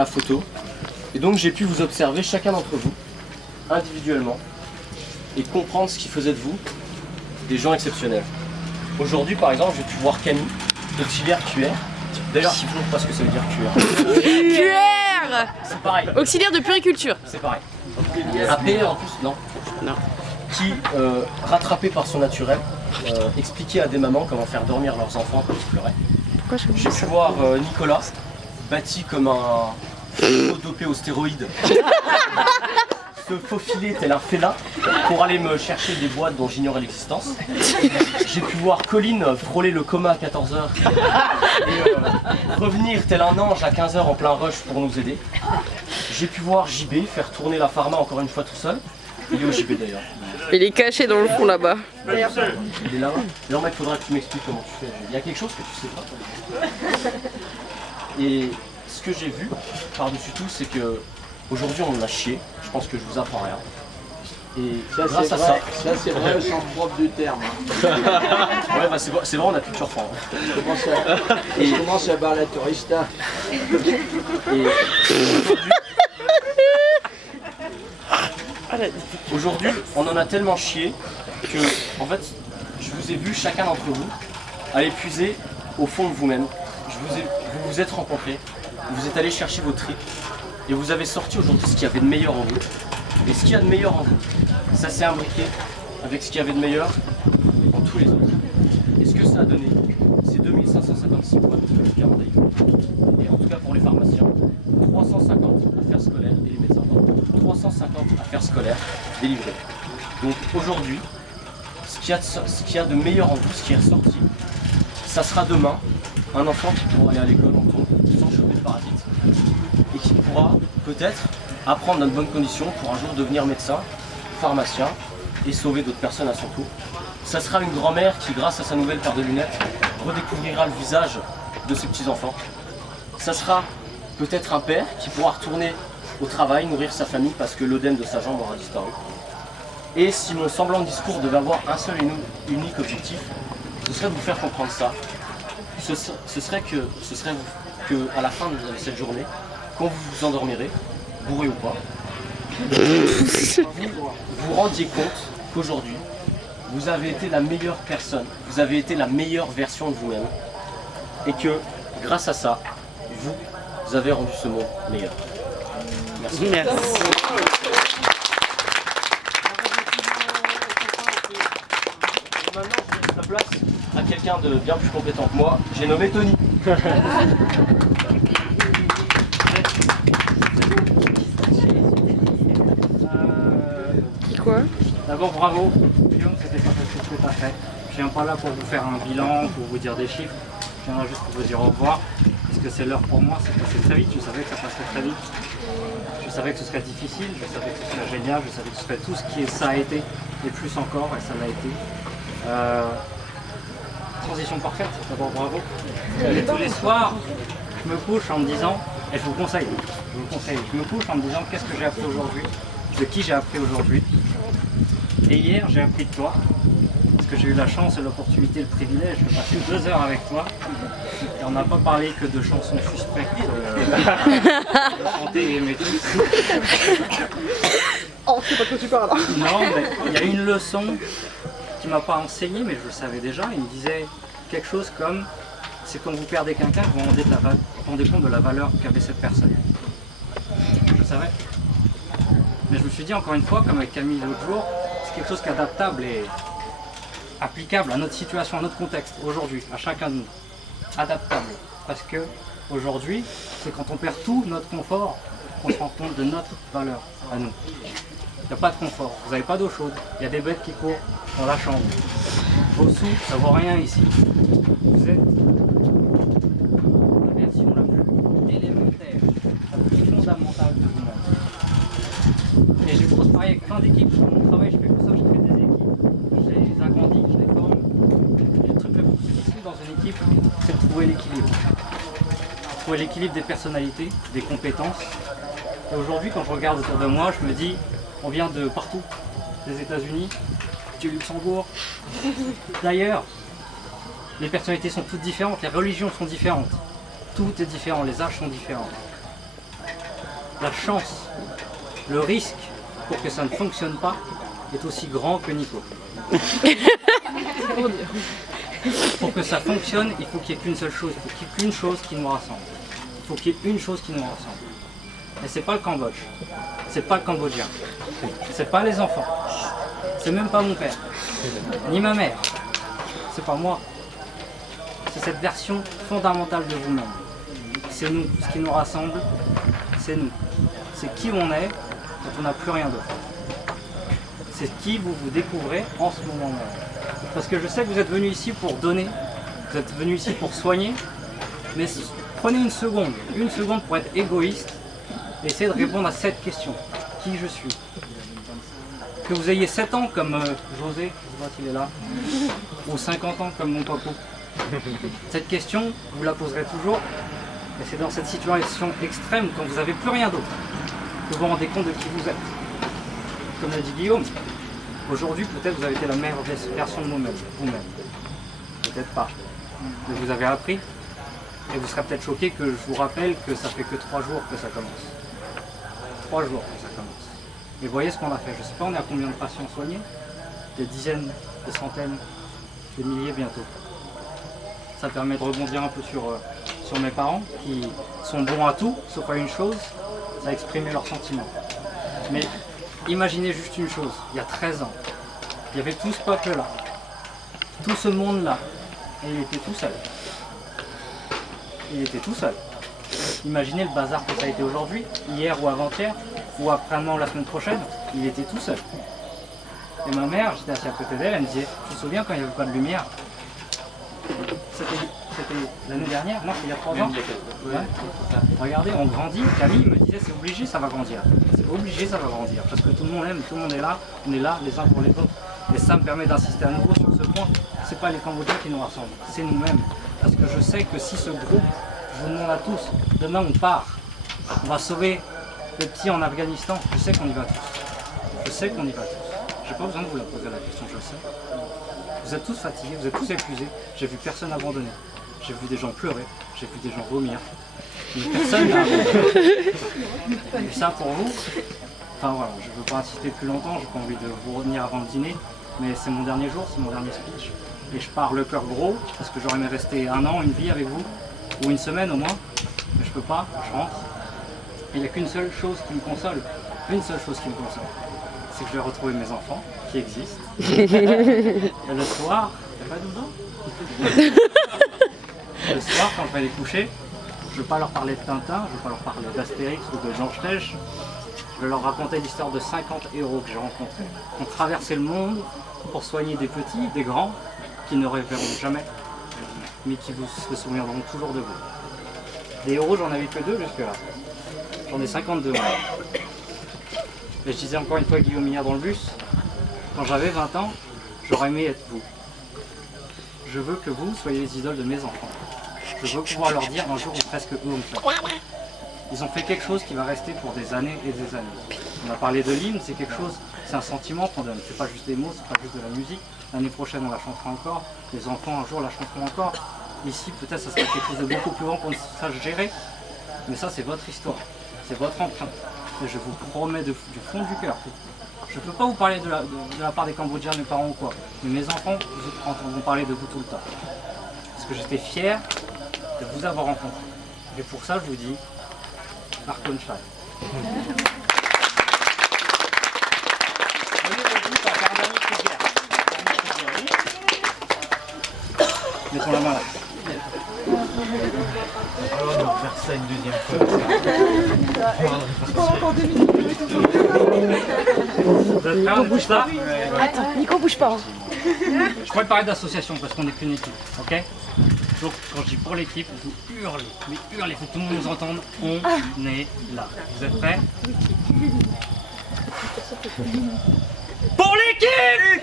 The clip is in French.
la photo. Et donc j'ai pu vous observer chacun d'entre vous, individuellement, et comprendre ce qui faisait de vous des gens exceptionnels. Aujourd'hui par exemple, j'ai pu voir Camille, auxiliaire QR. D'ailleurs, je ne sais toujours pas ce que ça veut dire QR. QR. C'est pareil. Auxiliaire de puriculture. C'est pareil. AP en plus, non. Non. Qui, rattrapé par son naturel, expliquait à des mamans comment faire dormir leurs enfants quand ils pleuraient. Pourquoi je J'ai pu voir Nicolas, bâti comme un faux dopé aux stéroïdes, se faufiler tel un félin pour aller me chercher des boîtes dont j'ignorais l'existence. J'ai pu voir Colline frôler le coma à 14h et revenir tel un ange à 15h en plein rush pour nous aider. J'ai pu voir JB faire tourner la pharma encore une fois tout seul. Il est au JB d'ailleurs. Il est caché dans le fond là-bas. Il est là-bas. D'ailleurs mec, il faudra que tu m'expliques comment tu fais. Il y a quelque chose que tu sais pas. Et ce que j'ai vu par-dessus tout, c'est que aujourd'hui on en a chié. Je pense que je vous apprends rien. Et Ça, grâce à ça, c'est vrai au sens propre du terme. ouais, bah, c'est vrai, on a plus de surprendre. Je commence à voir la tourista. Et aujourd'hui, on en a tellement chié que, en fait, je vous ai vu chacun d'entre vous aller puiser au fond de vous-même. Vous vous êtes rencontrés, vous êtes allés chercher vos tripes et vous avez sorti aujourd'hui ce qu'il y avait de meilleur en vous. Et ce qu'il y a de meilleur en vous, ça s'est imbriqué avec ce qu'il y avait de meilleur en tous les autres. Et ce que ça a donné, c'est 2556 boîtes de calendrier. Et en tout cas pour les pharmaciens, 350 affaires scolaires et les médecins, 350 affaires scolaires délivrées. Donc aujourd'hui, ce qu'il y a de meilleur en vous, ce qui est ressorti, ça sera demain un enfant qui pourra aller à l'école en tongs, sans choper de parasites, et qui pourra peut-être apprendre dans de bonnes conditions pour un jour devenir médecin, pharmacien et sauver d'autres personnes à son tour. Ça sera une grand-mère qui, grâce à sa nouvelle paire de lunettes, redécouvrira le visage de ses petits-enfants. Ça sera peut-être un père qui pourra retourner au travail, nourrir sa famille parce que l'œdème de sa jambe aura disparu. Et si mon semblant de discours devait avoir un seul et unique objectif, ce serait de vous faire comprendre ça. Ce serait que à la fin de cette journée, quand vous vous endormirez, bourré ou pas, vous rendiez compte qu'aujourd'hui, vous avez été la meilleure personne, vous avez été la meilleure version de vous-même, et que grâce à ça, vous avez rendu ce monde meilleur. Merci. Merci. Maintenant, je laisse la place à quelqu'un de bien plus compétent que moi. J'ai nommé Tony. Quoi? D'abord bravo, Guillaume, c'était fantastique ce que tu as fait. Je viens pas là pour vous faire un bilan, pour vous dire des chiffres, je viens là juste pour vous dire au revoir. Parce que c'est l'heure pour moi, c'est passé très vite, je savais que ça passerait très vite. Je savais que ce serait difficile, je savais que ce serait génial, je savais que ce serait tout ce qui ça a été, et plus encore, et ça l'a été. Transition parfaite, d'abord bravo. Et tous les soirs, je me couche en me disant, et je vous conseille, je me couche en me disant qu'est-ce que j'ai appris aujourd'hui, de qui j'ai appris aujourd'hui. Et hier, j'ai appris de toi, parce que j'ai eu la chance et l'opportunité, le privilège de passer 2 heures avec toi. Et on n'a pas parlé que de chansons suspectes, de chanter et aimer tous. Oh, je sais pas de quoi tu parles. Non, mais il y a une leçon qui m'a pas enseigné, mais je le savais déjà. Il me disait quelque chose comme, c'est quand vous perdez quelqu'un que vous vous rendez compte de la valeur qu'avait cette personne. Je le savais. Mais je me suis dit encore une fois, comme avec Camille l'autre jour, c'est quelque chose qui est adaptable et applicable à notre situation, à notre contexte, aujourd'hui, à chacun de nous. Adaptable. Parce que aujourd'hui, c'est quand on perd tout notre confort qu'on se rend compte de notre valeur à nous. Il n'y a pas de confort, vous n'avez pas d'eau chaude, il y a des bêtes qui courent dans la chambre. Vos sous, ça vaut rien ici. Vous êtes la version la plus élémentaire, la plus fondamentale de vous-même. Et j'ai trop travaillé avec plein d'équipes. Dans mon travail, je fais que ça, je crée des équipes. Je les agrandis, je les forme. Et le truc le plus difficile dans une équipe, c'est de trouver l'équilibre. Trouver l'équilibre des personnalités, des compétences. Et aujourd'hui, quand je regarde autour de moi, je me dis, on vient de partout, des États-Unis, du Luxembourg, d'ailleurs. Les personnalités sont toutes différentes, les religions sont différentes. Tout est différent, les âges sont différents. la chance, le risque pour que ça ne fonctionne pas est aussi grand que Nico. Pour que ça fonctionne, il faut qu'il n'y ait qu'une seule chose, il faut qu'il y ait qu'une chose qui nous rassemble. Il faut qu'il y ait une chose qui nous rassemble. Et c'est pas le Cambodge, c'est pas le Cambodgien, c'est pas les enfants, c'est même pas mon père, ni ma mère, c'est pas moi. C'est cette version fondamentale de vous-même. C'est nous, ce qui nous rassemble, c'est nous. C'est qui on est quand on n'a plus rien d'autre. C'est qui vous vous découvrez en ce moment même. Parce que je sais que vous êtes venus ici pour donner, vous êtes venus ici pour soigner, mais prenez une seconde pour être égoïste et essayez de répondre à cette question. Qui je suis? Que vous ayez 7 ans comme José, je ne sais pas s'il est là, ou 50 ans comme mon papa. Cette question, vous la poserez toujours, et c'est dans cette situation extrême, quand vous n'avez plus rien d'autre, que vous vous rendez compte de qui vous êtes. Comme l'a dit Guillaume, aujourd'hui peut-être vous avez été la meilleure version de vous-même. Peut-être pas. Mais vous avez appris, et vous serez peut-être choqué que je vous rappelle que ça fait que 3 jours que ça commence. 3 jours que ça commence. Et voyez ce qu'on a fait. Je ne sais pas on est à combien de patients soignés, des dizaines, des centaines, des milliers bientôt. Ça permet de rebondir un peu sur mes parents qui sont bons à tout, sauf à une chose, c'est à exprimer leurs sentiments. Mais imaginez juste une chose, il y a 13 ans, il y avait tout ce peuple-là, tout ce monde-là, et il était tout seul. Il était tout seul. Imaginez le bazar que ça a été aujourd'hui, hier ou avant-hier, ou après-demain ou la semaine prochaine, il était tout seul. Et ma mère, j'étais assis à côté d'elle, elle me disait, tu te souviens quand il n'y avait pas de lumière? C'était l'année dernière, non, c'est il y a 3 ans. Ouais. Regardez, on grandit. Camille me disait c'est obligé, ça va grandir. C'est obligé, ça va grandir. Parce que tout le monde aime, tout le monde est là, on est là les uns pour les autres. Et ça me permet d'insister à nouveau sur ce point. C'est pas les Cambodgiens qui nous rassemblent, c'est nous-mêmes. Parce que je sais que si ce groupe, je vous demande à tous, demain on part, on va sauver les petits en Afghanistan, je sais qu'on y va tous. Je sais qu'on y va tous. J'ai pas besoin de vous la poser la question, je le sais. Vous êtes tous fatigués, vous êtes tous épuisés. J'ai vu personne abandonner. J'ai vu des gens pleurer, j'ai vu des gens vomir. Mais personne n'a abandonné. Et ça pour vous, enfin voilà, je ne veux pas insister plus longtemps, j'ai pas envie de vous revenir avant le dîner, mais c'est mon dernier jour, c'est mon dernier speech. Et je pars le cœur gros, parce que j'aurais aimé rester 1 an, une vie avec vous, ou une semaine au moins. Mais je peux pas, je rentre. Et il n'y a qu'une seule chose qui me console, une seule chose qui me console. C'est que je vais retrouver mes enfants, qui existent. Et le soir, t'as pas 12 ans? Le soir, quand je vais les coucher, je ne vais pas leur parler de Tintin, je ne vais pas leur parler d'Astérix ou de Jean Stèche. Je vais leur raconter l'histoire de 50 héros que j'ai rencontrés, qui ont traversé le monde pour soigner des petits, des grands, qui ne rêveront jamais, mais qui se souviendront toujours de vous. Des héros, j'en avais que 2 jusque-là. J'en ai 52 moi. Et je disais encore une fois Guillaume hier dans le bus, quand j'avais 20 ans, j'aurais aimé être vous. Je veux que vous soyez les idoles de mes enfants. Je veux pouvoir leur dire un jour où presque eux ont fait. Ils ont fait quelque chose qui va rester pour des années et des années. On a parlé de l'hymne, c'est quelque chose, c'est un sentiment qu'on donne. C'est pas juste des mots, c'est pas juste de la musique. L'année prochaine on la chantera encore, les enfants un jour la chanteront encore. Ici peut-être ça sera quelque chose de beaucoup plus grand qu'on ne sache gérer. Mais ça c'est votre histoire, c'est votre empreinte. Et je vous promets du fond du cœur. Je ne peux pas vous parler de la part des Cambodgiens, mes parents ou quoi, mais mes enfants vous entendront parler de vous tout le temps. Parce que j'étais fier de vous avoir rencontré. Et pour ça, je vous dis, Arkonchai. Mettons la main là. Alors on va faire ça une deuxième fois. Encore 2 minutes. Vous êtes prêts, on bouge pas? Attends, Nico, bouge pas. Je pourrais parler d'association parce qu'on n'est qu'une équipe, ok? Donc quand je dis pour l'équipe, vous hurlez, mais hurlez, il faut que tout le monde nous entende. On est là. Vous êtes prêts? Pour l'équipe!